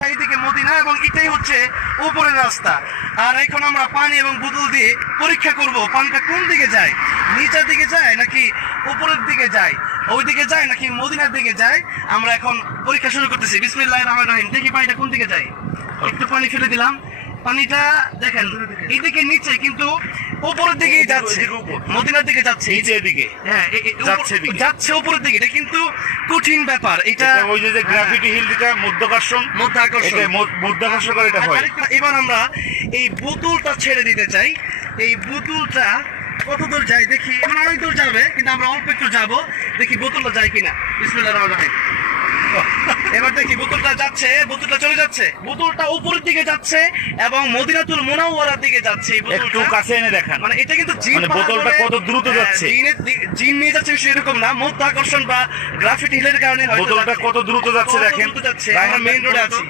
এইদিকে মদিনা এবং এটাই হচ্ছে উপরের রাস্তা। আর এখন আমরা পানি এবং বোতল দিয়ে পরীক্ষা করব পানিটা কোন দিকে যায়, নিচের দিকে যায় নাকি উপরের দিকে যায়, ওই দিকে যায় নাকি মদিনার দিকে যায়। আমরা এখন পরীক্ষা শুরু করতেছি। বিসমিল্লাহির রহমানির রহিম। দেখি পানিটা কোন দিকে যায়। একটু পানি ফেলে দিলাম। পানিটা দেখেন এইদিকে নিচে কিন্তু উপরের দিকেই যাচ্ছে, মদিনার দিকে যাচ্ছে, নিচের দিকে হ্যাঁ যাচ্ছে উপরের দিকে। এটা কিন্তু কঠিন ব্যাপার। এটা ওই যে গ্র্যাভিটি হিল যেটা মধ্যাকর্ষণ মধ্যাকর্ষণ করে এটা হয়। এবার আমরা এই বোতলটা ছেড়ে দিতে চাই। এই বোতলটা কত দূর যায় দেখি। এখন অনেক দূর যাবে কিন্তু আমরা অল্প একটু যাবো, দেখি বোতলটা যায় কিনা। বিসমিল্লাহির রহমানির রহিম। এবার দেখি বোতলটা যাচ্ছে, বোতলটা চলে যাচ্ছে, বোতলটা উপরের দিকে যাচ্ছে এবং মদিনাতুল মুনাওয়ারার দিকে যাচ্ছে। একটু কাছে এনে দেখান, মানে এটা কিন্তু জিন মানে বোতলটা কত দ্রুত যাচ্ছে। জিন নিয়ে যাচ্ছে সেরকম না, মধ্যাকর্ষণ বা গ্রাফিটি হিলের কারণে বোতলটা কত দ্রুত যাচ্ছে দেখেন। আমরা মেইন রোডে আছি।